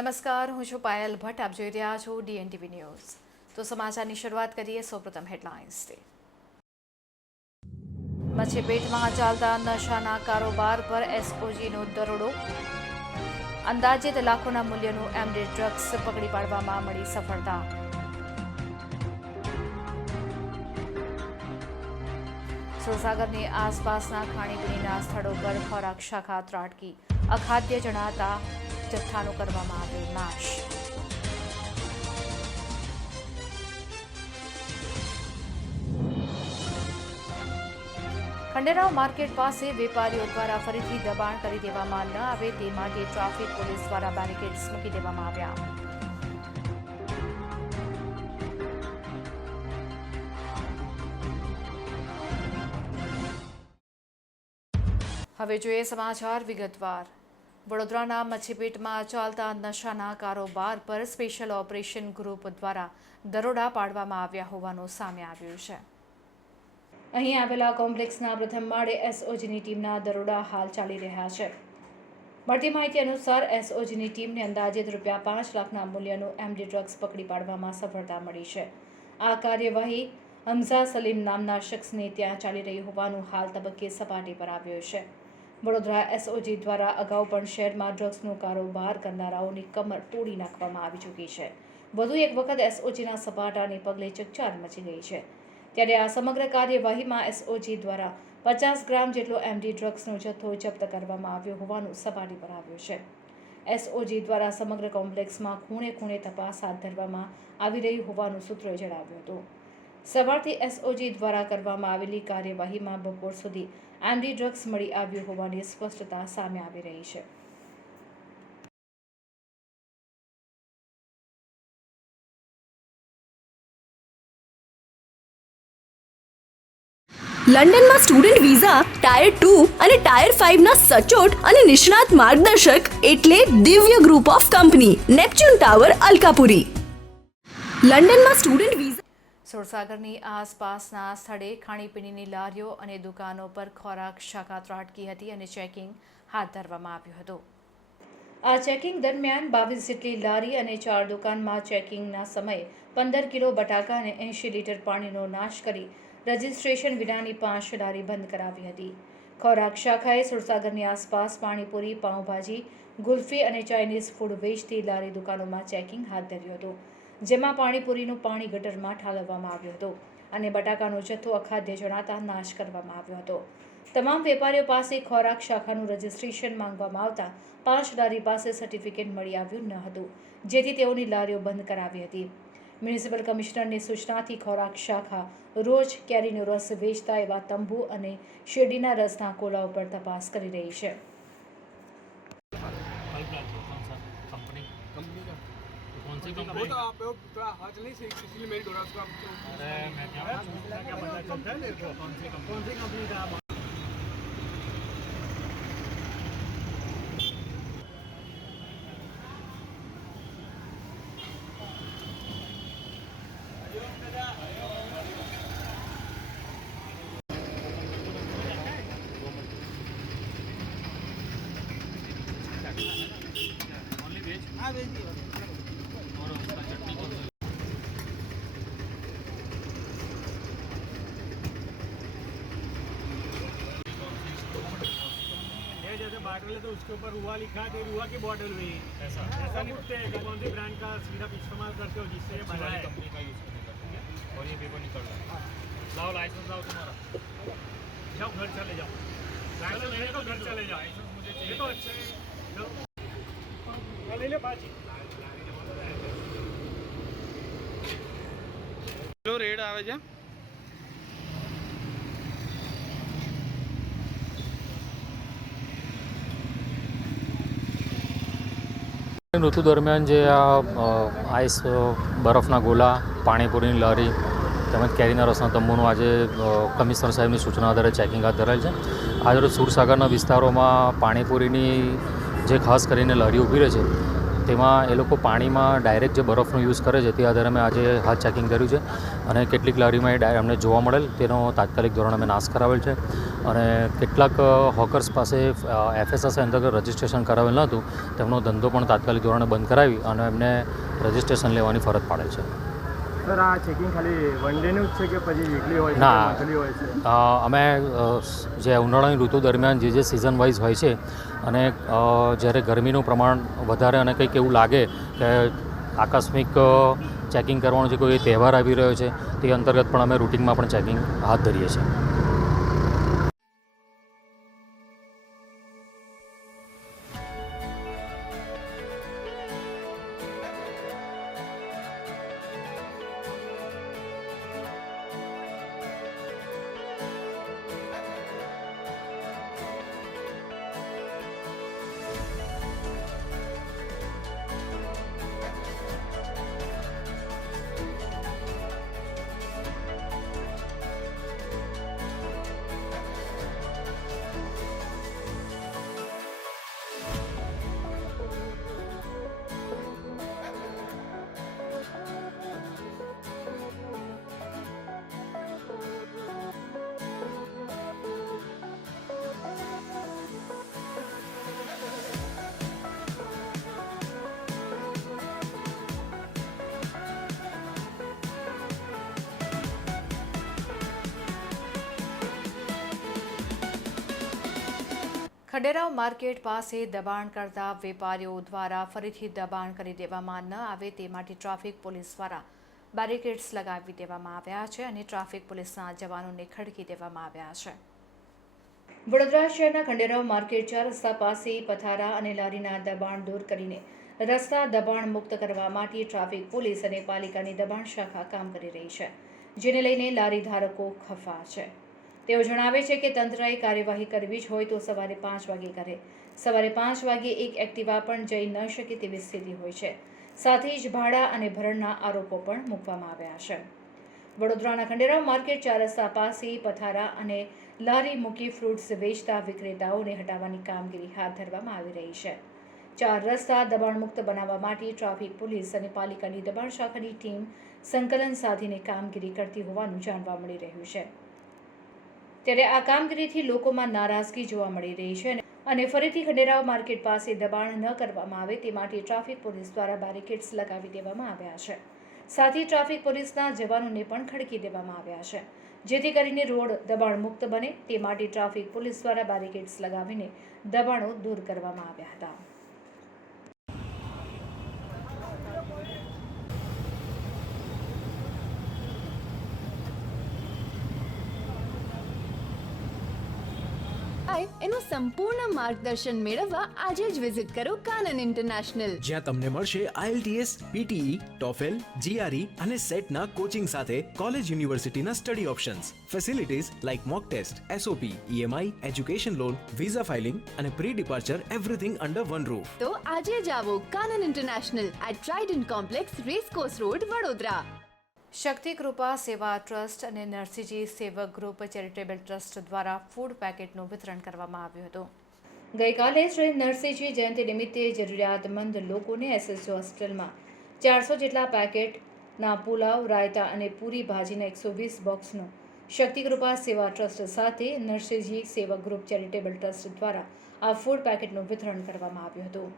નમસ્કાર, હું છું પાયલ ભટ્ટ. આપ જોઈ રહ્યા છો DNTV ન્યૂઝ. તો સમાચારની શરૂઆત કરીએ. સૌપ્રથમ હેડલાઇન્સથી. મચ્છીપેટમાં ચાલતા નશાના કારોબાર પર SOGનો દરોડો. અંદાજિત લાખોના મૂલ્યનું MD ડ્રગ્સ પકડી પાડવામાં મળી સફળતા. સુરસાગરની આસપાસના ખાણીપીણીના સ્થળો પર ખોરાક શાખા ત્રાટકી. અખાદ્ય જણાતા જથ્થાનો કરવામાં આવ્યો નાશ. ખંડેરાવ માર્કેટ પાસે વેપારીઓ દ્વારા ફરીથી દબાણ કરી દેવામાં ન આવે તે માટે ટ્રાફિક પોલીસ દ્વારા બેરિકેડ્સ મૂકી દેવામાં આવ્યા. હવે જોઈએ સમાચાર વિગતવાર. વડોદરાના મચ્છીપેટમાં ચાલતા નશાના કારોબાર પર સ્પેશિયલ ઓપરેશન ગ્રુપ દ્વારા દરોડા પાડવામાં આવ્યા હોવાનું સામે આવ્યું છે. અહીં આવેલા કોમ્પ્લેક્સના પ્રથમ માળે SOGની ટીમના દરોડા હાલ ચાલી રહ્યા છે. મળતી માહિતી અનુસાર SOGની ટીમને અંદાજિત ₹5 લાખના મૂલ્યનું MD ડ્રગ્સ પકડી પાડવામાં સફળતા મળી છે. આ કાર્યવાહી હમઝા સલીમ નામના શખ્સને ત્યાં ચાલી રહી હોવાનું હાલ તબક્કે સપાટી પર આવ્યું છે. વડોદરા SOG દ્વારા અગાઉ પણ શહેરમાં ડ્રગ્સનો કારોબાર કરનારાઓની કમર તોડી નાખવામાં આવી ચૂકી છે. વધુ એક વખત SOGના સપાટાને પગલે ચકચાર મચી ગઈ છે. ત્યારે આ સમગ્ર કાર્યવાહીમાં SOG દ્વારા 50 ગ્રામ જેટલો MD ડ્રગ્સનો જથ્થો જપ્ત કરવામાં આવ્યો હોવાનું સપાટી પર આવ્યું છે. SOG દ્વારા સમગ્ર કોમ્પ્લેક્સમાં ખૂણે ખૂણે તપાસ હાથ ધરવામાં આવી રહી હોવાનું સૂત્રોએ જણાવ્યું હતું. સવારથી SOG દ્વારા કરવામાં આવેલી કાર્યવાહીમાં બપોર સુધી MD ડ્રગ્સ મળી આવ્યું હોવાની સ્પષ્ટતા સામે આવી રહી છે. લંડનમાં સ્ટુડન્ટ વિઝા ટાયર 2 અને ટાયર 5 ના સચોટ અને નિષ્ણાત માર્ગદર્શક એટલે Divya group of company, Neptune tower, Alkapuri. લંડનમાં સ્ટુડન્ટ વિઝા. સુરસાગરની આસપાસના સ્થળે ખાણીપીણીની લારીઓ અને દુકાનો પર ખોરાક શાખા ત્રાટકી હતી અને ચેકિંગ હાથ ધરવામાં આવ્યું હતું. આ ચેકિંગ દરમિયાન 22 જેટલી લારી અને 4 દુકાનમાં ચેકિંગના સમયે 15 કિલો બટાકા અને 80 લીટર પાણીનો નાશ કરી રજિસ્ટ્રેશન વિનાની 5 લારી બંધ કરાવી હતી. ખોરાક શાખાએ સુરસાગરની આસપાસ પાણીપુરી, પાઉંભાજી, ગુલ્ફી અને ચાઇનીઝ ફૂડ વેચતી લારી દુકાનોમાં ચેકિંગ હાથ ધર્યું હતું, જેમાં પાણીપુરીનું પાણી ગટરમાં ઠાલવવામાં આવ્યું હતું અને બટાકાનો જથ્થો અખાદ્ય જણાતા નાશ કરવામાં આવ્યો હતો. તમામ વેપારીઓ પાસે ખોરાક શાખાનું રજિસ્ટ્રેશન માંગવામાં આવતા 5 લારી પાસે સર્ટિફિકેટ મળી આવ્યું ન હતું, જેથી તેઓની લારીઓ બંધ કરાવી હતી. મ્યુનિસિપલ કમિશનરની સૂચનાથી ખોરાક શાખા રોજ કેરીનો રસ વેચતા એવા તંબુ અને શેરડીના રસના કોલા ઉપર તપાસ કરી રહી છે. बाटल है तो उसके ऊपर रुआ लिखा है, रुआ की बॉटल में ऐसा नहीं पूछते हैं कि कौन सी ब्रांड का सिरप इस्तेमाल करते हो जिससे ये बना है, कंपनी का यूज़ करने का और ये पेपर निकल रहा है. लाओ लाइसेंस लाओ तुम्हारा, जाओ घर चले जाओ. लाइसेंस लेने तो घर चले जाओ. मुझे चाहिए तो अच्छा है. ले ले बाजी किलो रेट आवे છે. ઋતુ દરમિયાન જે આ આઈસ બરફના ગોલા, પાણીપુરીની લારી તેમજ કેરીના રસના તંબુનું આજે કમિશનર સાહેબની સૂચના આધારે ચેકિંગ હાથ ધરાયેલ છે. આજરોજ સુરસાગરના વિસ્તારોમાં પાણીપુરીની જે ખાસ કરીને લારીઓ ઊભી રહે છે તેમાં એ લોકો પાણીમાં ડાયરેક્ટ જે બરફનો યુઝ કરે છે તે આધારે અમે આજે હાથ ચેકિંગ કર્યું છે અને કેટલીક લારીમાં એ અમને જોવા મળેલ તેનો તાત્કાલિક ધોરણે અમે નાશ કરાવેલ છે અને કેટલાક હોકર્સ પાસે FSSAI અંતર્ગત રજિસ્ટ્રેશન કરાવેલ ન હતું તેમનો ધંધો પણ તાત્કાલિક ધોરણે બંધ કરાવી અને એમને રજિસ્ટ્રેશન લેવાની ફરજ પાડેલ છે. સર આ ચેકિંગ ખાલી વન ડેનું જ છે કે પછી વીકલી હોય છે ના. મંથલી હોય છે? અમે જે ઉનાળાની ઋતુ દરમિયાન જે સિઝન વાઇઝ હોય છે અને જ્યારે ગરમીનું પ્રમાણ વધારે અને કંઈક એવું લાગે કે આકસ્મિક ચેકિંગ કરવાનું છે, કોઈ તહેવાર આવી રહ્યો છે તે અંતર્ગત પણ અમે રૂટિનમાં પણ ચેકિંગ હાથ ધરીએ છીએ. ખંડેરાવ માર્કેટ પાસે દબાણ કરતા વેપારીઓ દ્વારા ફરીથી દબાણ કરી દેવામાં ન આવે તે માટે ટ્રાફિક પોલીસ દ્વારા બેરિકેડ્સ લગાવી દેવામાં આવ્યા છે અને ટ્રાફિક પોલીસના જવાનોને ખડકી દેવામાં આવ્યા છે. વડોદરા શહેરના ખંડેરાવ માર્કેટ 4 રસ્તા પાસે પથારા અને લારીના દબાણ દૂર કરીને રસ્તા દબાણ મુક્ત કરવા માટે ટ્રાફિક પોલીસ અને પાલિકાની દબાણ શાખા કામ કરી રહી છે, જેને લઈને લારી ધારકો ખફા છે. તેઓ જણાવે છે કે તંત્રએ કાર્યવાહી કરવી જ હોય તો સવારે 5 વાગે કરે. સવારે 5 વાગે એક એક્ટિવા પણ જઈ ન શકે તેવી સ્થિતિ હોય છે. સાથે જ ભાડા અને ભરણના આરોપો પણ મૂકવામાં આવ્યા છે. વડોદરાના ખંડેરાવ માર્કેટ 4 રસ્તા પાસે પથારા અને લારી મૂકી ફ્રૂટ્સ વેચતા વિક્રેતાઓને હટાવવાની કામગીરી હાથ ધરવામાં આવી રહી છે. 4 રસ્તા દબાણ મુક્ત બનાવવા માટે ટ્રાફિક પોલીસ અને પાલિકાની દબાણ શાખાની ટીમ સંકલન સાધીને કામગીરી કરતી હોવાનું જાણવા મળી રહ્યું છે. ત્યારે આ કામગીરીથી લોકોમાં નારાજગી જોવા મળી રહી છે અને ફરીથી ખંડેરાવ માર્કેટ પાસે દબાણ ન કરવામાં આવે તે માટે ટ્રાફિક પોલીસ દ્વારા બેરિકેડ્સ લગાવી દેવામાં આવ્યા છે. સાથે ટ્રાફિક પોલીસના જવાનોને પણ ખડકી દેવામાં આવ્યા છે, જેથી કરીને રોડ દબાણ મુક્ત બને તે માટે ટ્રાફિક પોલીસ દ્વારા બેરિકેડ્સ લગાવીને દબાણો દૂર કરવામાં આવ્યા હતા. એનું સંપૂર્ણ માર્ગદર્શન મેળવવા આજે જ વિઝિટ કરો કાનન ઇન્ટરનેશનલ, જ્યાં તમને મળશે IELTS, PTE, TOEFL, GRE અને સેટ ના કોચિંગ સાથે કોલેજ યુનિવર્સિટીના study options, facilities like mock test, SOP, EMI, education loan, visa filing અને pre departure everything under one roof. તો આજે જ આવો Kanan international at Trident complex, race course road, Vadodara. Shakti Kripa Seva trust અને Narsinhji Sevak group charitable trust દ્વારા ફૂડ પેકેટનું વિતરણ કરવામાં આવ્યું હતું. ગઈકાલે શ્રી નરસિંહજી જયંતિ નિમિત્તે જરૂરિયાતમંદ લોકોને SSO હોસ્ટેલમાં 400 જેટલા પેકેટના પુલાવ, રાયતા અને પૂરી ભાજીના 120 બોક્સનું શક્તિ કૃપા સેવા ટ્રસ્ટ સાથે નરસિંહજી સેવક ગ્રુપ ચેરિટેબલ ટ્રસ્ટ દ્વારા આ ફૂડ પેકેટનું વિતરણ કરવામાં આવ્યું હતું.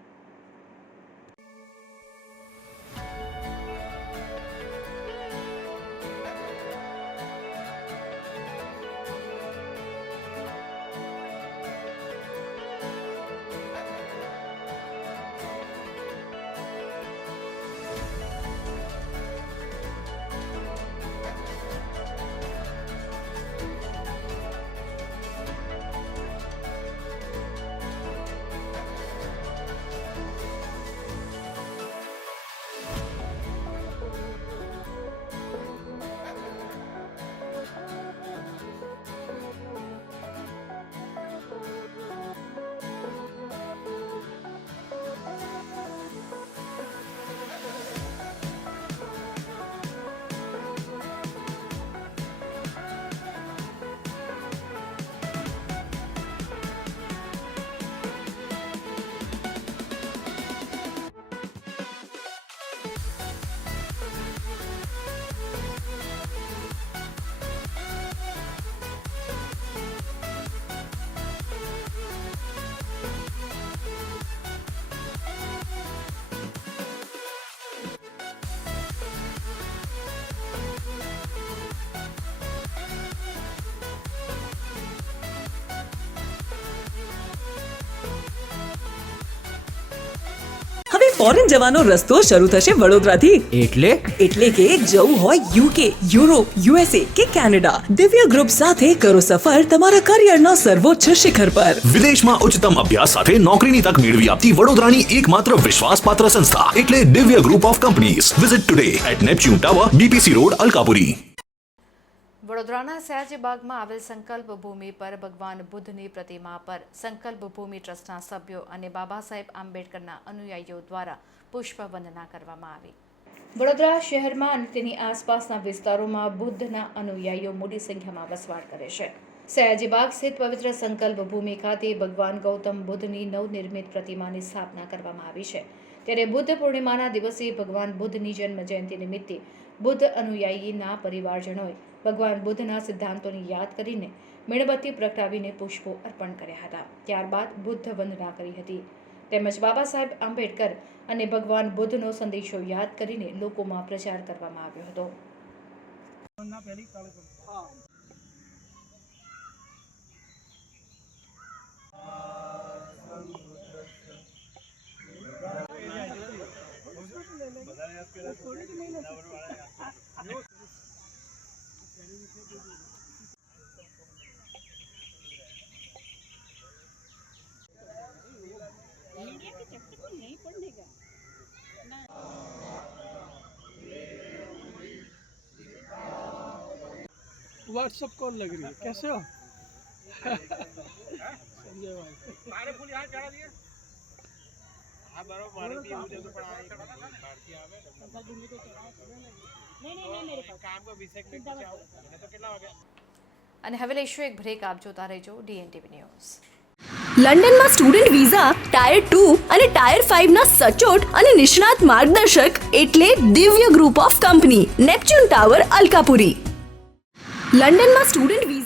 ફોરેન જવાનો રસ્તો શરૂ થશે વડોદરાથી. એટલે કે જવું હોય યુકે, યુરોપ, USA કે કેનેડા, દિવ્ય ગ્રુપ સાથે કરો સફર તમારા કરિયરના સર્વોચ્ચ શિખર પર. વિદેશમાં ઉચ્ચતમ અભ્યાસ સાથે નોકરીની તક મેળવી આપતી વડોદરાની એકમાત્ર વિશ્વાસપાત્ર સંસ્થા એટલે Divya group of companies. Visit today at Neptune tower, BPC road, Alkapuri. વડોદરાના સયાજીબાગમાં આવેલ સંકલ્પ ભૂમિ પર ભગવાન બુદ્ધની પ્રતિમા પર સંકલ્પ ભૂમિ ટ્રસ્ટના સભ્યો અને બાબા સાહેબ આંબેડકરના અનુયાયીઓ દ્વારા પુષ્પવંદના કરવામાં આવી. વડોદરા શહેરમાં અને તેની આસપાસના વિસ્તારોમાં બુદ્ધના અનુયાયીઓ મોટી સંખ્યામાં વસવાટ કરે છે. સયાજીબાગ સ્થિત પવિત્ર સંકલ્પ ભૂમિ ખાતે ભગવાન ગૌતમ બુદ્ધની નવનિર્મિત પ્રતિમાની સ્થાપના કરવામાં આવી છે. ત્યારે બુદ્ધ પૂર્ણિમાના દિવસે ભગવાન બુદ્ધની જન્મ જયંતિ નિમિત્તે બુદ્ધ અનુયાયીના પરિવારજનોએ ભગવાન બુદ્ધના સિદ્ધાંતોની યાદ કરીને મીણબત્તી પ્રગટાવીને પુષ્પો અર્પણ કર્યા હતા. ત્યારબાદ બુદ્ધ વંદના કરી હતી તેમજ બાબા સાહેબ આંબેડકર અને ભગવાન બુદ્ધનો સંદેશો યાદ કરીને લોકોમાં પ્રચાર કરવામાં આવ્યો હતો. व्हाट्सएप कॉल लग रही है. कैसे हो? અને હવે લઈશું એક બ્રેક. આપ જોતા રહેજો DNTV ન્યૂઝ. લંડનમાં સ્ટુડન્ટ વિઝા, ટાયર 2 અને ટાયર 5 ના સચોટ અને નિષ્ણાત માર્ગદર્શક એટલે Divya group of company, Neptune tower, Alkapuri. લંડનમાં સ્ટુડન્ટ વિઝા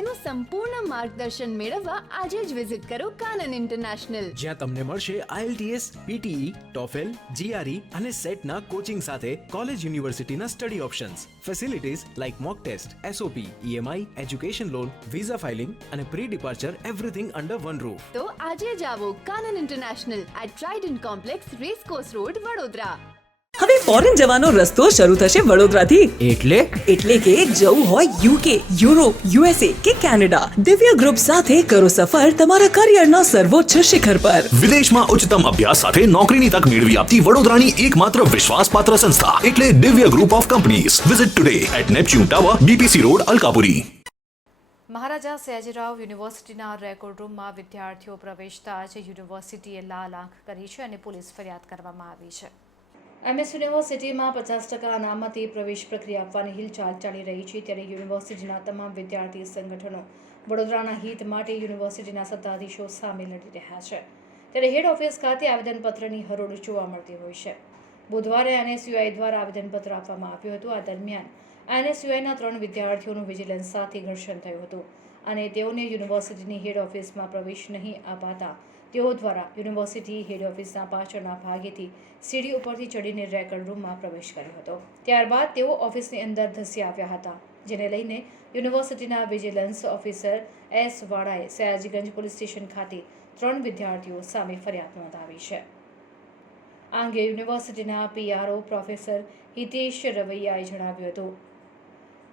એનું સંપૂર્ણ માર્ગદર્શન મેળવવા આજે જ વિઝિટ કરો કાનન ઇન્ટરનેશનલ. જ્યાં તમને મળશે IELTS, PTE, TOEFL, GRE અને સેટના કોચિંગ સાથે કોલેજ યુનિવર્સિટીના study options, facilities like mock test, SOP, EMI, education loan, visa filing અને pre departure everything under one roof. તો આજે જ આવો Kanan international at Trident complex, race course road, Vadodara. હવે ફોરેન જવાનો રસ્તો શરૂ થશે વડોદરાથી. એટલે કે જવું હોય યુકે, યુરોપ, USA કે કેનેડા, દિવ્ય ગ્રુપ સાથે કરો સફર તમારા કરિયરના સર્વોચ્ચ શિખર પર. વિદેશમાં ઉચ્ચતમ અભ્યાસ સાથે નોકરીની તક મેળવી આપતી વડોદરાની એકમાત્ર વિશ્વાસપાત્ર સંસ્થા એટલે Divya group of companies. Visit today at Neptune tower, BPC road, Alkapuri. Maharaja Sayajirao યુનિવર્સિટીના રેકોર્ડ રૂમમાં વિદ્યાર્થીઓ પ્રવેશતા જ યુનિવર્સિટીએ લાલ આંખ કરી છે અને પોલીસ ફરિયાદ કરવામાં આવી છે. MS યુનિવર્સિટીમાં 50% અનામતે પ્રવેશ પ્રક્રિયા આપવાની હિલચાલ ચાલી રહી છે. ત્યારે યુનિવર્સિટીના તમામ વિદ્યાર્થી સંગઠનો વડોદરાના હિત માટે યુનિવર્સિટીના સત્તાધીશો સામે લડી રહ્યા છે. ત્યારે હેડ ઓફિસ ખાતે આવેદનપત્રની હરોળ જોવા મળતી હોય છે. બુધવારે NSUI દ્વારા આવેદનપત્ર આપવામાં આવ્યું હતું. આ દરમિયાન NSUIના 3 વિદ્યાર્થીઓનું વિજિલન્સ સાથે ઘર્ષણ થયું હતું અને તેઓને યુનિવર્સિટીની હેડ ઓફિસમાં પ્રવેશ નહીં અપાતા તેઓ દ્વારા યુનિવર્સિટી હેડ ઓફિસના પાછળના ભાગેથી સીડી ઉપરથી ચડીને રેકર્ડ રૂમમાં પ્રવેશ કર્યો હતો. ત્યારબાદ તેઓ ઓફિસની અંદર ધસી આવ્યા હતા, જેને લઈને યુનિવર્સિટીના વિજિલન્સ ઓફિસર S. વાળાએ સયાજીગંજ પોલીસ સ્ટેશન ખાતે 3 વિદ્યાર્થીઓ સામે ફરિયાદ નોંધાવી છે. આ અંગે યુનિવર્સિટીના PRO પ્રોફેસર હિતેશ રવૈયાએ જણાવ્યું હતું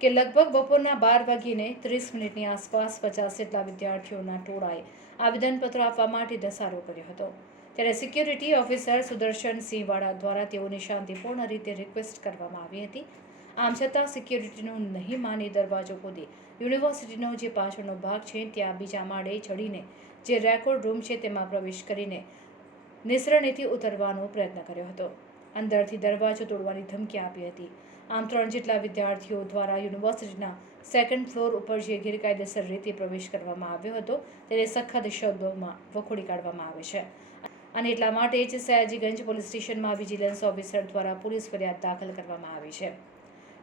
કે લગભગ બપોરના 12:30 આસપાસ 50 જેટલા વિદ્યાર્થીઓના ટોળાએ આવેદનપત્ર આપવા માટે ધસારો કર્યો હતો. ત્યારે સિક્યોરિટી ઓફિસર સુદર્શન સિંહ વાળા દ્વારા તેઓને શાંતિપૂર્ણ રીતે રિક્વેસ્ટ કરવામાં આવી હતી. આમ છતાં સિક્યોરિટીનું નહીં માની દરવાજો ખોલી યુનિવર્સિટીનો જે પાછળનો ભાગ છે ત્યાં બીજા માળે ચડીને જે રેકોર્ડ રૂમ છે તેમાં પ્રવેશ કરીને નિસરણીથી ઉતરવાનો પ્રયત્ન કર્યો હતો. અંદરથી દરવાજો તોડવાની ધમકી આપી હતી. આમ 3 જેટલા વિદ્યાર્થીઓ દ્વારા યુનિવર્સિટીના સેકન્ડ ફ્લોર ઉપર જે ગેરકાયદેસર રીતે પ્રવેશ કરવામાં આવ્યો હતો તેને સખત શબ્દોમાં વખોડી કાઢવામાં આવે છે. અને એટલા માટે જ સયાજીગંજ પોલીસ સ્ટેશનમાં વિજિલન્સ ઓફિસર દ્વારા પોલીસ ફરિયાદ દાખલ કરવામાં આવી છે.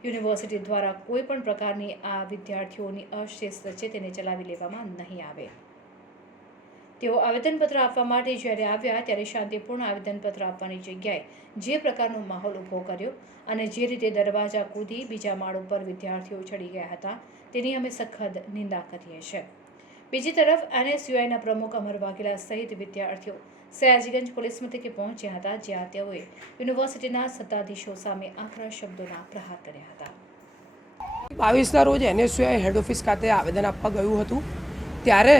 યુનિવર્સિટી દ્વારા કોઈ પણ પ્રકારની આ વિદ્યાર્થીઓની અશિસ્ત છે તેને ચલાવી લેવામાં નહીં આવે. તેઓ આવેદનપત્ર આપવા માટે જ્યારે આવ્યા ત્યારે શાંતિપૂર્ણ આવેદનપત્ર આપવાની જગ્યાએ જે પ્રકારનો માહોલ ઊભો કર્યો અને જે રીતે દરવાજા કૂદી બીજા માળ ઉપર વિદ્યાર્થીઓ ચડી ગયા હતા તેની અમે સખત નિંદા કરીએ છીએ. બીજી તરફ NSUIના પ્રમુખ અમર વાઘેલા સહિત વિદ્યાર્થીઓ સયાજીગંજ પોલીસ મથકે પહોંચ્યા હતા, જ્યાં તેઓએ યુનિવર્સિટીના સત્તાધીશો સામે આકરા શબ્દોના પ્રહાર કર્યા હતા. 22ના રોજ NSUI હેડ ઓફિસ ખાતે આવેદન આપવા ગયું હતું ત્યારે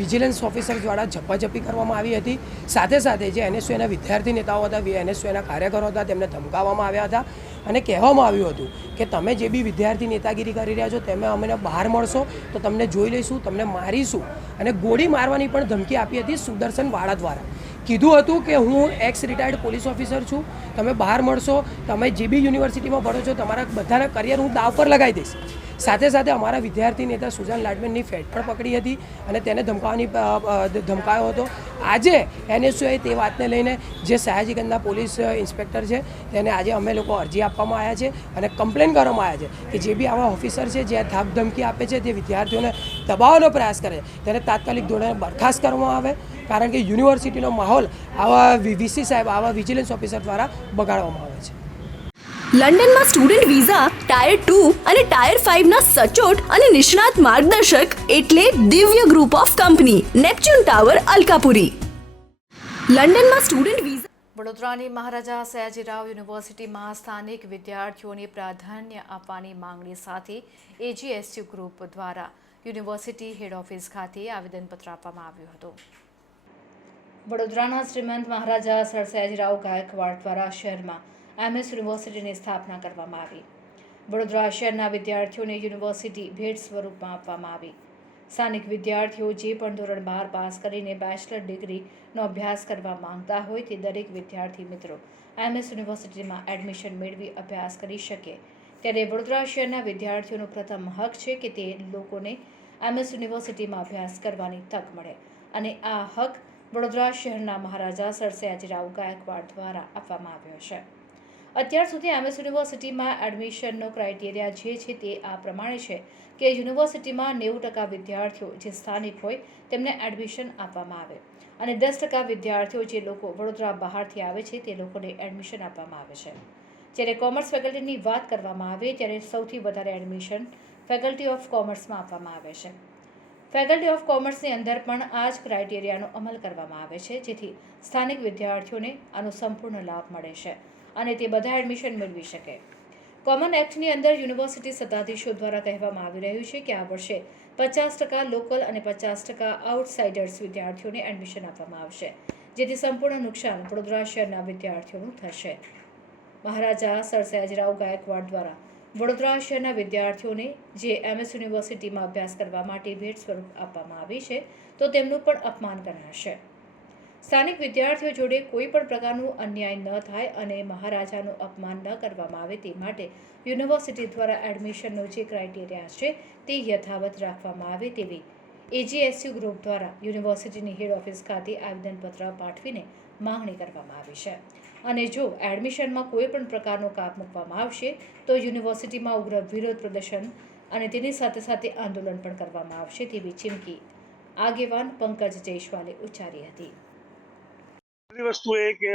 વિજિલન્સ ઓફિસર દ્વારા ઝપાઝપી કરવામાં આવી હતી. સાથે સાથે જે NSUIના વિદ્યાર્થી નેતાઓ હતા, NSUIના કાર્યકરો હતા, તેમને ધમકાવવામાં આવ્યા હતા અને કહેવામાં આવ્યું હતું કે તમે જે બી વિદ્યાર્થી નેતાગીરી કરી રહ્યા છો તમે અમને બહાર મળશો તો તમને જોઈ લઈશું, તમને મારીશું અને ગોળી મારવાની પણ ધમકી આપી હતી સુદર્શન વાળા દ્વારા. કીધું હતું કે હું એક્સ રિટાયર્ડ પોલીસ ઓફિસર છું, તમે બહાર મળશો, તમે જે બી યુનિવર્સિટીમાં ભણો છો તમારા બધાના કરિયર હું દાવ પર લગાવી દઈશ. સાથે સાથે અમારા વિદ્યાર્થી નેતા સુજાન લાડમેનની ફેટ પણ પકડી હતી અને તેને ધમકાયો હતો. આજે NSUI તે વાતને લઈને જે સયાજીગંજના પોલીસ ઇન્સ્પેક્ટર છે તેને આજે અમે લોકો અરજી આપવામાં આવ્યા છે અને કમ્પ્લેન કરવામાં આવ્યા છે કે જે બી આવા ઓફિસર છે જે ધાક ધમકી આપે છે, જે વિદ્યાર્થીઓને દબાવવાનો પ્રયાસ કરે છે તેને તાત્કાલિક ધોરણે બરખાસ્ત કરવામાં આવે, કારણ કે યુનિવર્સિટીનો માહોલ આવા VC સાહેબ, આવા વિજિલન્સ ઓફિસર દ્વારા બગાડવામાં આવે છે. લંડનમાં સ્ટુડન્ટ વિઝા ટાયર 2 અને ટાયર 5 ના સચોટ અને નિષ્ણાત માર્ગદર્શક એટલે Divya group of company, Neptune tower, Alkapuri. લંડનમાં સ્ટુડન્ટ વિઝા. વડોદરાની મહારાજા સયાજીરાવ યુનિવર્સિટીમાં સ્થાનિક વિદ્યાર્થીઓને પ્રાધાન્ય આપવાની માંગણી સાથે AGSU ગ્રુપ દ્વારા યુનિવર્સિટી હેડ ઓફિસ ખાતે આવેદનપત્ર આપવામાં આવ્યું હતું. વડોદરાના શ્રીમંત મહારાજા સર સયાજીરાવ ગાયકવાડ દ્વારા શહેરમાં MS યુનિવર્સિટીની સ્થાપના કરવામાં આવી. વડોદરા શહેરના વિદ્યાર્થીઓને યુનિવર્સિટી ભેટ સ્વરૂપમાં આપવામાં આવી. સ્થાનિક વિદ્યાર્થીઓ જે પણ ધોરણ 12 પાસ કરીને બેચલર ડિગ્રીનો અભ્યાસ કરવા માંગતા હોય તે દરેક વિદ્યાર્થી મિત્રો MS યુનિવર્સિટીમાં એડમિશન મેળવી અભ્યાસ કરી શકે. ત્યારે વડોદરા શહેરના વિદ્યાર્થીઓનો પ્રથમ હક છે કે તે લોકોને MS યુનિવર્સિટીમાં અભ્યાસ કરવાની તક મળે અને આ હક વડોદરા શહેરના મહારાજા સર સયાજીરાવ ગાયકવાડ દ્વારા આપવામાં આવ્યો છે. અત્યાર સુધી MS યુનિવર્સિટીમાં એડમિશનનો ક્રાઇટેરિયા જે છે તે આ પ્રમાણે છે કે યુનિવર્સિટીમાં 90% વિદ્યાર્થીઓ જે સ્થાનિક હોય તેમને એડમિશન આપવામાં આવે અને 10% વિદ્યાર્થીઓ જે લોકો વડોદરા બહારથી આવે છે તે લોકોને એડમિશન આપવામાં આવે છે. જ્યારે કોમર્સ ફેકલ્ટીની વાત કરવામાં આવે ત્યારે સૌથી વધારે એડમિશન ફેકલ્ટી ઓફ કોમર્સમાં આપવામાં આવે છે. ફેકલ્ટી ઓફ કોમર્સની અંદર પણ આ જ ક્રાઇટેરિયાનો અમલ કરવામાં આવે છે, જેથી સ્થાનિક વિદ્યાર્થીઓને આનો સંપૂર્ણ લાભ મળે છે અને તે બધા એડમિશન મેળવી શકે. કોમન એક્ટની અંદર યુનિવર્સિટી સત્તાધીશો દ્વારા કહેવામાં આવી રહ્યું છે કે આ વર્ષે 50% લોકલ અને 50% આઉટસાઇડર્સ વિદ્યાર્થીઓને એડમિશન આપવામાં આવશે, જેથી સંપૂર્ણ નુકસાન વડોદરા શહેરના વિદ્યાર્થીઓનું થશે. મહારાજા સર સયાજીરાવ ગાયકવાડ દ્વારા વડોદરા શહેરના વિદ્યાર્થીઓને જે MS યુનિવર્સિટીમાં અભ્યાસ કરવા માટે ભેટ સ્વરૂપ આપવામાં આવી છે તો તેમનું પણ અપમાન કરાશે. સ્થાનિક વિદ્યાર્થીઓ જોડે કોઈ પણ પ્રકારનું અન્યાય ન થાય અને મહારાજાનું અપમાન ન કરવામાં આવે તે માટે યુનિવર્સિટી દ્વારા એડમિશનનો જે ક્રાઇટેરિયા છે તે યથાવત રાખવામાં આવે તેવી AGSU ગ્રુપ દ્વારા યુનિવર્સિટીની હેડ ઓફિસ ખાતે આવેદનપત્ર પાઠવીને માંગણી કરવામાં આવી છે. અને જો એડમિશનમાં કોઈ પણ પ્રકારનો કાપ મૂકવામાં આવશે તો યુનિવર્સિટીમાં ઉગ્ર વિરોધ પ્રદર્શન અને તેની સાથે સાથે આંદોલન પણ કરવામાં આવશે તેવી ચીમકી આગેવાન પંકજ જયસ્વાલે ઉચ્ચારી હતી. વસ્તુ એ કે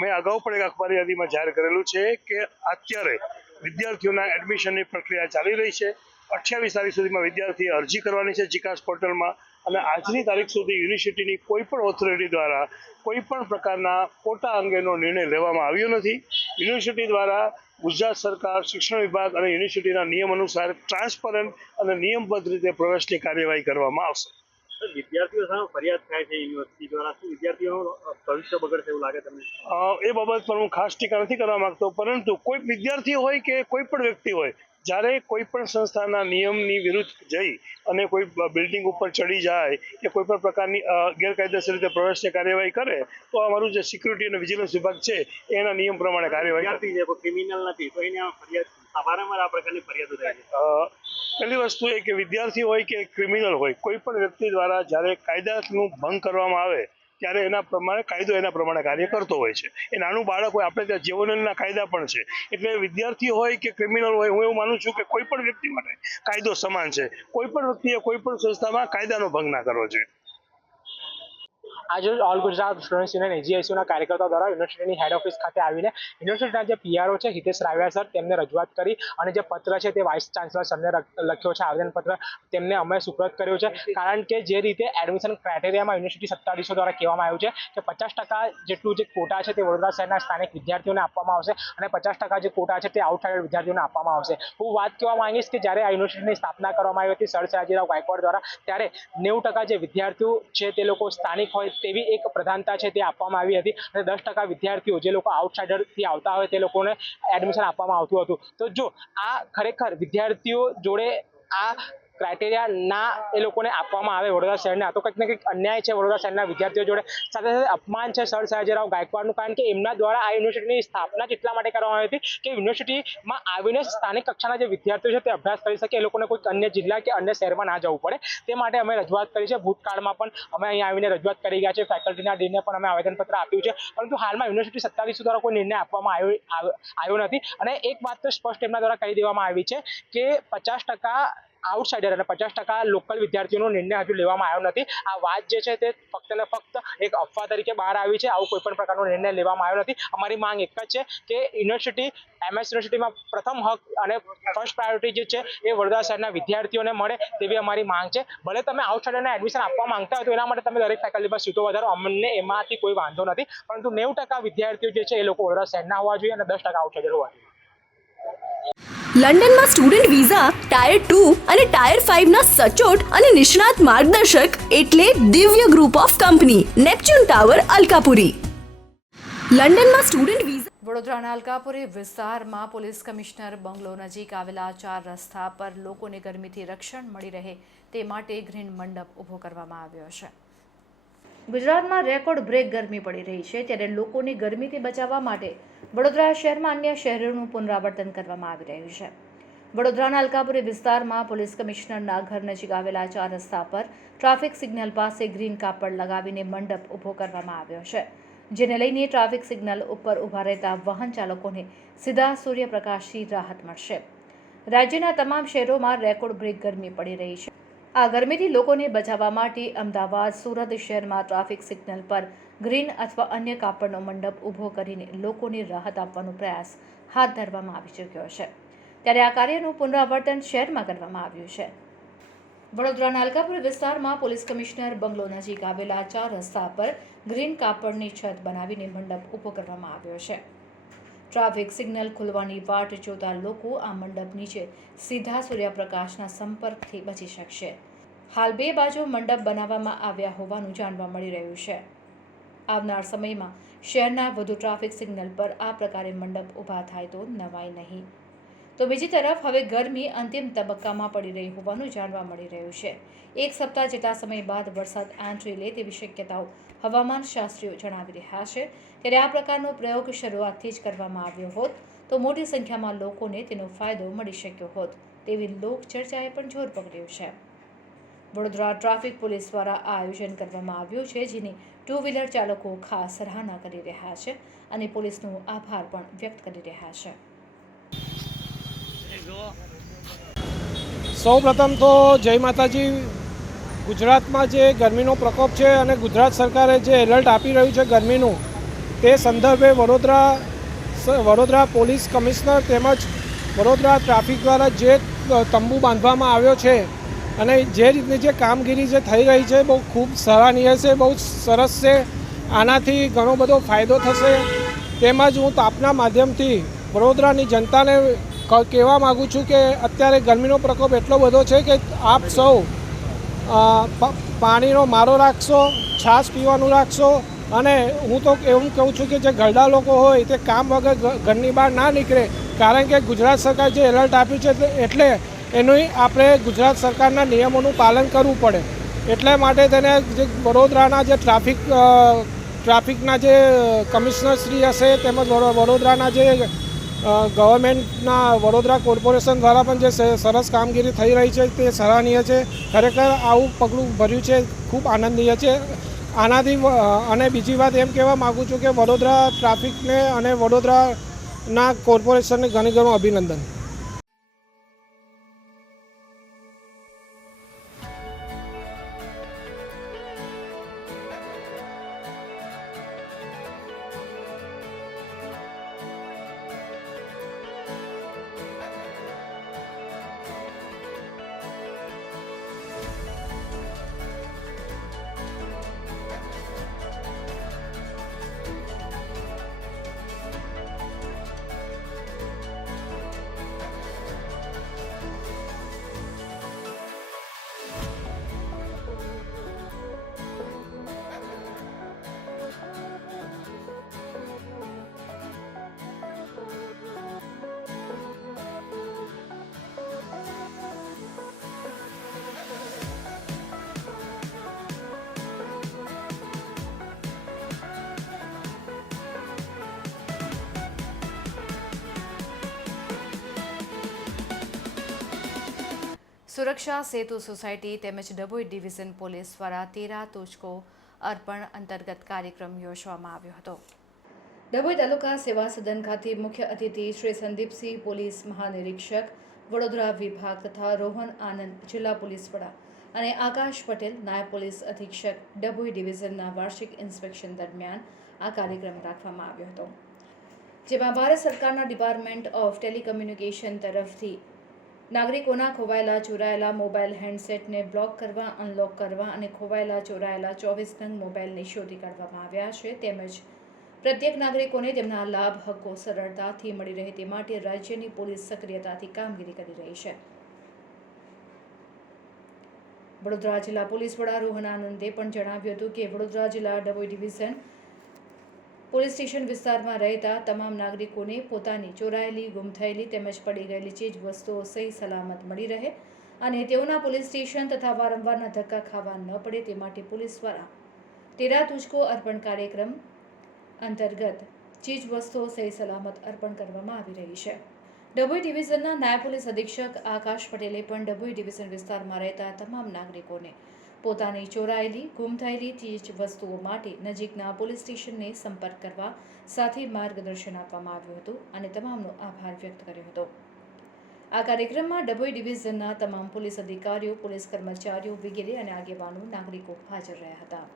મેં અગાઉ પણ એક અખબારી યાદીમાં જાહેર કરેલું છે કે અત્યારે વિદ્યાર્થીઓના એડમિશનની પ્રક્રિયા ચાલી રહી છે. 28 તારીખ સુધીમાં વિદ્યાર્થીએ અરજી કરવાની છે જીકાસ પોર્ટલમાં અને આજની તારીખ સુધી યુનિવર્સિટીની કોઈ પણ ઓથોરિટી દ્વારા કોઈ પણ પ્રકારના કોટા અંગેનો નિર્ણય લેવામાં આવ્યો નથી. યુનિવર્સિટી દ્વારા ગુજરાત સરકાર, શિક્ષણ વિભાગ અને યુનિવર્સિટીના નિયમ અનુસાર ટ્રાન્સપરન્ટ અને નિયમબદ્ધ રીતે પ્રવેશની કાર્યવાહી કરવામાં આવશે. વિદ્યાર્થીઓ સામે ફરિયાદ થાય છે યુનિવર્સિટી દ્વારા, શું વિદ્યાર્થીઓનું ભવિષ્ય બગડશે એવું લાગે તમને? એ બાબત પર હું ખાસ ટીકા નથી કરવા માંગતો, પરંતુ કોઈ વિદ્યાર્થી હોય કે કોઈ પણ વ્યક્તિ હોય, જ્યારે કોઈ પણ સંસ્થાના નિયમની વિરુદ્ધ જઈ અને કોઈ બિલ્ડિંગ ઉપર ચડી જાય કે કોઈ પણ પ્રકારની ગેરકાયદેસર રીતે પ્રવેશની કાર્યવાહી કરે તો અમારું જે સિક્યુરિટી અને વિજિલન્સ વિભાગ છે એના નિયમ પ્રમાણે કાર્યવાહી કરે. વિદ્યાર્થી છે, ક્રિમિનલ નથી, તો એને ફરિયાદ વારંવાર આ પ્રકારની ફરિયાદો થાય છે. પહેલી વસ્તુ એ કે વિદ્યાર્થી હોય કે ક્રિમિનલ હોય, કોઈ પણ વ્યક્તિ દ્વારા જ્યારે કાયદાનું ભંગ કરવામાં આવે ત્યારે એના પ્રમાણે કાયદો એના પ્રમાણે કાર્ય કરતો હોય છે. એ નાનું બાળક હોય, આપણે ત્યાં જીવનના કાયદા પણ છે. એટલે વિદ્યાર્થી હોય કે ક્રિમિનલ હોય, હું એવું માનું છું કે કોઈ પણ વ્યક્તિ માટે કાયદો સમાન છે. કોઈ પણ વ્યક્તિએ કોઈ પણ સંસ્થામાં કાયદાનો ભંગ ના કરવો જોઈએ. આજે ઓલ ગુજરાત સ્ટુડન્ટ્સ યુનિયન એજીએસયુના કાર્યકર્તાઓ દ્વારા યુનિવર્સિટીની હેડ ઓફિસ ખાતે આવીને યુનિવર્સિટીના જે પીઆરઓ છે હિતેશ રાવિયા સર તેમને રજૂઆત કરી અને જે પત્ર છે તે વાઇસ ચાન્સલર સરને લખ્યો છે, આવેદનપત્ર તેમને અમે સુપ્રત કર્યો છે. કારણ કે જે રીતે એડમિશન ક્રાઇટેરિયામાં યુનિવર્સિટી સત્તાધીશો દ્વારા કહેવામાં આવ્યું છે કે 50% જેટલું જે કોટા છે તે વડોદરા શહેરના સ્થાનિક વિદ્યાર્થીઓને આપવામાં આવશે અને 50% જે કોટા છે તે આઉટસાઇડર વિદ્યાર્થીઓને આપવામાં આવશે. હું વાત કહેવા માંગીશ કે જ્યારે આ યુનિવર્સિટીની સ્થાપના કરવામાં આવી હતી સર સયાજીરાવ ગાયકવાડ દ્વારા, ત્યારે 90% જે વિદ્યાર્થીઓ છે તે લોકો સ્થાનિક હોય તેવી એક પ્રધાનતા છે તે આપવામાં આવી હતી અને 10% વિદ્યાર્થીઓ જે લોકો આઉટસાઇડરથી આવતા હોય તે લોકોને એડમિશન આપવામાં આવતું હતું. તો જો આ ખરેખર વિદ્યાર્થીઓ જોડે આ ક્રાઇટેરિયા ના એ લોકોને આપવામાં આવે વડોદરા શહેરને, આ તો કંઈક ને કંઈક અન્યાય છે વડોદરા શહેરના વિદ્યાર્થીઓ જોડે. સાથે સાથે અપમાન છે સર સયાજીરાવ ગાયકવાડનું, કારણ કે એમના દ્વારા આ યુનિવર્સિટીની સ્થાપના એટલા માટે કરવામાં આવી હતી કે યુનિવર્સિટીમાં આવીને સ્થાનિક કક્ષાના જે વિદ્યાર્થીઓ છે તે અભ્યાસ કરી શકે, એ લોકોને કોઈ અન્ય જિલ્લા કે અન્ય શહેરમાં ના જવું પડે. તે માટે અમે રજૂઆત કરી છે. ભૂતકાળમાં પણ અમે અહીંયા આવીને રજૂઆત કરી ગયા છે, ફેકલ્ટીના ડીને પણ અમે આવેદનપત્ર આપ્યું છે, પરંતુ હાલમાં યુનિવર્સિટી સત્તાધીશો દ્વારા કોઈ નિર્ણય આપવામાં આવ્યો નથી. અને એક વાત તો સ્પષ્ટ એમના દ્વારા કહી દેવામાં આવી છે કે 50% આઉટસાઇડર અને 50% લોકલ વિદ્યાર્થીઓનો નિર્ણય હજુ લેવામાં આવ્યો નથી. આ વાત જે છે તે ફક્ત ને ફક્ત એક અફવા તરીકે બહાર આવી છે. આવું કોઈ પણ પ્રકારનો નિર્ણય લેવામાં આવ્યો નથી. અમારી માંગ એક જ છે કે યુનિવર્સિટી MS યુનિવર્સિટીમાં પ્રથમ હક અને ફર્સ્ટ પ્રાયોરિટી જે છે એ વડોદરા શહેરના વિદ્યાર્થીઓને મળે તેવી અમારી માંગ છે. ભલે તમે આઉટસાઇડરને એડમિશન આપવા માંગતા હોય તો એના માટે તમે દરેક ફેકલ્ટીમાં સીટો વધારો, અમને એમાંથી કોઈ વાંધો નથી, પરંતુ 90% વિદ્યાર્થીઓ જે છે એ લોકો વડોદરા શહેરના હોવા જોઈએ અને 10% આઉટસાઇડર હોવા જોઈએ. લંડનમાં સ્ટુડન્ટ વિઝા ટાયર 2 અને ટાયર 5 ના સચોટ અને નિષ્ણાત માર્ગદર્શક એટલે Divya group of company, Neptune tower, Alkapuri. લંડનમાં સ્ટુડન્ટ વિઝા. વડોદરાના અલકાપુરી વિસ્તારમાં પોલીસ કમિશનર બંગલો નજીક આવેલા 4 રસ્તા પર લોકોને ગરમીથી રક્ષણ મળી રહે તે માટે ગ્રીન મંડપ ઊભો કરવામાં આવ્યો છે. ગુજરાતમાં રેકોર્ડ બ્રેક ગરમી પડી રહી છે, ત્યારે લોકોને ગરમીથી બચાવવા માટે વડોદરા શહેરમાં અન્ય શહેરોનું પુનરાવર્તન કરવામાં આવી રહ્યું છે. વડોદરાના અલકાપુરી વિસ્તારમાં પોલીસ કમિશનરના ઘર નજીક આવેલા 4 રસ્તા પર ટ્રાફિક સિગ્નલ પાસે ગ્રીન કાપડ લગાવીને મંડપ ઊભો કરવામાં આવ્યો છે, જેને લઈને ટ્રાફિક સિગ્નલ ઉપર ઊભા રહેતા વાહન ચાલકોને સીધા સૂર્યપ્રકાશથી રાહત મળશે. રાજ્યના તમામ શહેરોમાં રેકોર્ડ બ્રેક ગરમી પડી રહી છે. આ ગરમીથી લોકોને બચાવવા માટે અમદાવાદ, સુરત શહેરમાં ટ્રાફિક સિગ્નલ પર ગ્રીન અથવા અન્ય કાપડનો મંડપ ઊભો કરીને લોકોને રાહત આપવાનો પ્રયાસ હાથ ધરવામાં આવી ચૂક્યો છે. ત્યારે આ કાર્યનું પુનરાવર્તન શહેરમાં કરવામાં આવ્યું છે. વડોદરાના અલકાપુરી વિસ્તારમાં પોલીસ કમિશનર બંગલો નજીક આવેલા 4 રસ્તા પર ગ્રીન કાપડની છત બનાવીને મંડપ ઊભો કરવામાં આવ્યો છે. ટ્રાફિક સિગ્નલ ખુલવાની વાટ જોતા લોકો આ મંડપ નીચે સીધા સૂર્યપ્રકાશના સંપર્કથી બચી શકશે. હાલ 2 બાજુ મંડપ બનાવવામાં આવ્યા હોવાનું જાણવા મળી રહ્યું છે. આવનાર સમયમાં શહેરના વધુ ટ્રાફિક સિગ્નલ પર આ પ્રકારે મંડપ ઊભા થાય તો નવાઈ નહીં. તો બીજી તરફ હવે ગરમી અંતિમ તબક્કામાં પડી રહી હોવાનું જાણવા મળી રહ્યું છે. 1 સપ્તાહ જેટલા સમય બાદ વરસાદ એન્ટ્રી લે તેવી શક્યતાઓ હવામાન શાસ્ત્રીઓ જણાવી રહ્યા છે. ત્યારે આ પ્રકારનો પ્રયોગ શરૂઆતથી જ કરવામાં આવ્યો હોત તો મોટી સંખ્યામાં લોકોને તેનો ફાયદો મળી શક્યો હોત તેવી લોકચર્ચાએ પણ જોર પકડ્યું છે. વડોદરા ટ્રાફિક પોલીસ દ્વારા આ આયોજન કરવામાં આવ્યું છે, જેની 2 વ્હીલર ચાલકો ખાસ સરાહના કરી રહ્યા છે અને પોલીસનો આભાર પણ વ્યક્ત કરી રહ્યા છે. સૌ પ્રથમ તો જય માતાજી. ગુજરાતમાં જે ગરમીનો પ્રકોપ છે અને ગુજરાત સરકારે જે એલર્ટ આપી રહ્યું છે ગરમીનું, તે સંદર્ભે વડોદરા પોલીસ કમિશનર તેમજ વડોદરા ટ્રાફિક દ્વારા જે તંબુ બાંધવામાં આવ્યો છે અને જે રીતની જે કામગીરી જે થઈ રહી છે બહુ ખૂબ સરાહનીય છે, બહુ સરસ છે. આનાથી ઘણો બધો ફાયદો થશે. તેમજ હું તાપના માધ્યમથી વડોદરાની જનતાને કહેવા માગું છું કે અત્યારે ગરમીનો પ્રકોપ એટલો બધો છે કે આપ સૌ પાણીનો મારો રાખશો, છાશ પીવાનું રાખશો, અને હું તો એવું કહું છું કે જે ઘરડા લોકો હોય તે કામ વગર ઘરની બહાર ના નીકળે, કારણ કે ગુજરાત સરકાર જે એલર્ટ આપ્યું છે એટલે એનું આપણે ગુજરાત સરકારના નિયમોનું પાલન કરવું પડે. એટલા માટે તેને જે વડોદરાના જે ટ્રાફિકના જે કમિશનર શ્રી હશે તેમજ વડોદરાના જે ગવર્મેન્ટના વડોદરા કોર્પોરેશન દ્વારા પણ જે સરસ કામગીરી થઈ રહી છે તે સરાહનીય છે. ખરેખર આવું પગલું ભર્યું છે, ખૂબ આનંદનીય છે. આનાથી અને બીજી વાત એમ કહેવા માગું છું કે વડોદરા ટ્રાફિકને અને વડોદરાના કોર્પોરેશનને ઘણું અભિનંદન. સુરક્ષા સેતુ સોસાયટી તેમજ ડભોઈ ડિવિઝન પોલીસ દ્વારા 13 તુજકો અર્પણ અંતર્ગત કાર્યક્રમ યોજવામાં આવ્યો હતો. ડભોઈ તાલુકા સેવા સદન ખાતે મુખ્ય અતિથિ શ્રી સંદીપસિંહ પોલીસ મહાનિરીક્ષક વડોદરા વિભાગ તથા રોહન આનંદ જિલ્લા પોલીસ વડા અને આકાશ પટેલ નાયબ પોલીસ અધિક્ષક ડભોઈ ડિવિઝનના વાર્ષિક ઇન્સ્પેક્શન દરમિયાન આ કાર્યક્રમ રાખવામાં આવ્યો હતો, જેમાં ભારત સરકારના ડિપાર્ટમેન્ટ ઓફ ટેલિકમ્યુનિકેશન તરફથી નાગરિકોના ખોવાયેલા ચોરાયેલા મોબાઈલ હેન્ડસેટને બ્લોક કરવા, અનલોક કરવા અને ખોવાયેલા ચોરાયેલા 24 નંગ મોબાઈલને શોધી કાઢવામાં આવ્યા છે. તેમજ પ્રત્યેક નાગરિકોને તેમના લાભ હક્કો સરળતાથી મળી રહે તે માટે રાજ્યની પોલીસ સક્રિયતાથી કામગીરી કરી રહી છે. વડોદરા જિલ્લા પોલીસ વડા રોહન આનંદે પણ જણાવ્યું હતું કે વડોદરા જિલ્લા ડભોઈ ડિવિઝન પોલીસ સ્ટેશન વિસ્તારમાં રહેતા તમામ નાગરિકોને પોતાની ચોરાયેલી, ગુમ થયેલી તેમજ પડી ગયેલી ચીજ વસ્તુઓ સહી સલામત મળી રહે અને તેઓના પોલીસ સ્ટેશન તથા વારંવારના ધક્કા ખાવા ન પડે તે માટે પોલીસ દ્વારા 13 તુજકો અર્પણ કાર્યક્રમ અંતર્ગત ચીજ વસ્તુઓ સહી સલામત અર્પણ કરવામાં આવી રહી છે. ડભોઈ ડિવિઝનના નાયબ પોલીસ અધિક્ષક આકાશ પટેલે પણ ડભોઈ ડિવિઝન વિસ્તારમાં રહેતા તમામ નાગરિકોને પોતાની ચોરાયેલી, ગુમ થયેલી ચીજ વસ્તુઓ માટે નજીકના પોલીસ સ્ટેશનને સંપર્ક કરવા સાથે માર્ગદર્શન આપવામાં આવ્યું હતું અને તમામનો આભાર વ્યક્ત કર્યો હતો. આ કાર્યક્રમમાં ડભોઈ ડિવિઝનના તમામ પોલીસ અધિકારીઓ, પોલીસ કર્મચારીઓ વગેરે અને આગેવાનો નાગરિકો હાજર રહ્યા હતા.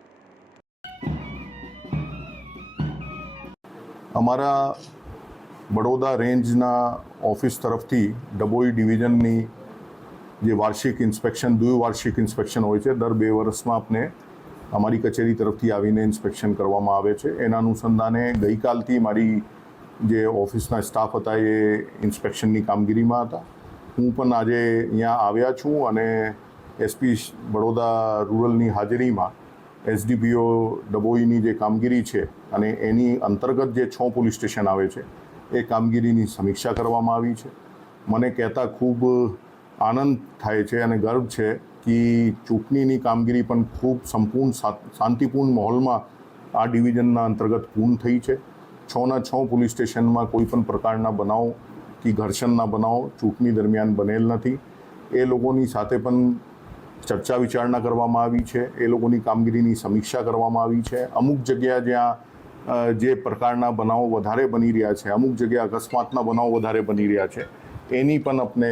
અમારા બડોદા રેન્જના ઓફિસ તરફથી ડભોઈ ડિવિઝનની જે વાર્ષિક ઇન્સ્પેક્શન, દ્વિવાર્ષિક ઇન્સ્પેક્શન હોય છે, દર 2 વર્ષમાં આપણે અમારી કચેરી તરફથી આવીને ઇન્સ્પેક્શન કરવામાં આવે છે. એના અનુસંધાને ગઈકાલથી મારી જે ઓફિસના સ્ટાફ હતા એ ઇન્સ્પેક્શનની કામગીરીમાં હતા. હું પણ આજે અહીંયા આવ્યા છું અને એસપી બડોદા રૂરલની હાજરીમાં એસડીપીઓ ડભોઈની જે કામગીરી છે અને એની અંતર્ગત જે 6 પોલીસ સ્ટેશન આવે છે એ કામગીરીની સમીક્ષા કરવામાં આવી છે. મને કહેતા ખૂબ આનંદ થાય છે અને ગર્વ છે કે ચૂંટણીની કામગીરી પણ ખૂબ સંપૂર્ણ શાંતિપૂર્ણ માહોલમાં આ ડિવિઝનના અંતર્ગત પૂર્ણ થઈ છે. 6ના 6 પોલીસ સ્ટેશનમાં કોઈ પણ પ્રકારના બનાવ કે ઘર્ષણના બનાવ ચૂંટણી દરમિયાન બનેલ નથી. એ લોકોની સાથે પણ ચર્ચા વિચારણા કરવામાં આવી છે, એ લોકોની કામગીરીની સમીક્ષા કરવામાં આવી છે. અમુક જગ્યા જ્યાં જે પ્રકારના બનાવો વધારે બની રહ્યા છે, અમુક જગ્યા અકસ્માતના બનાવો વધારે બની રહ્યા છે, એની પણ આપણે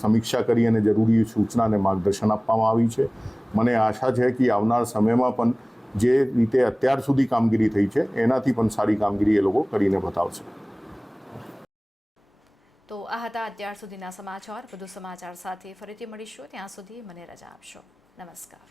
સમીક્ષા કરી અને જરૂરી સૂચના અને માર્ગદર્શન આપવામાં આવી છે. મને આશા છે કે આવનાર સમયમાં પણ જે રીતે અત્યાર સુધી કામગીરી થઈ છે એનાથી પણ સારી કામગીરી એ લોકો કરીને બતાવશે. તો આ હતા અત્યાર સુધીના સમાચાર. વધુ સમાચાર સાથે ફરીથી મળીશું. ત્યાં સુધી મને રજા આપશો. નમસ્કાર.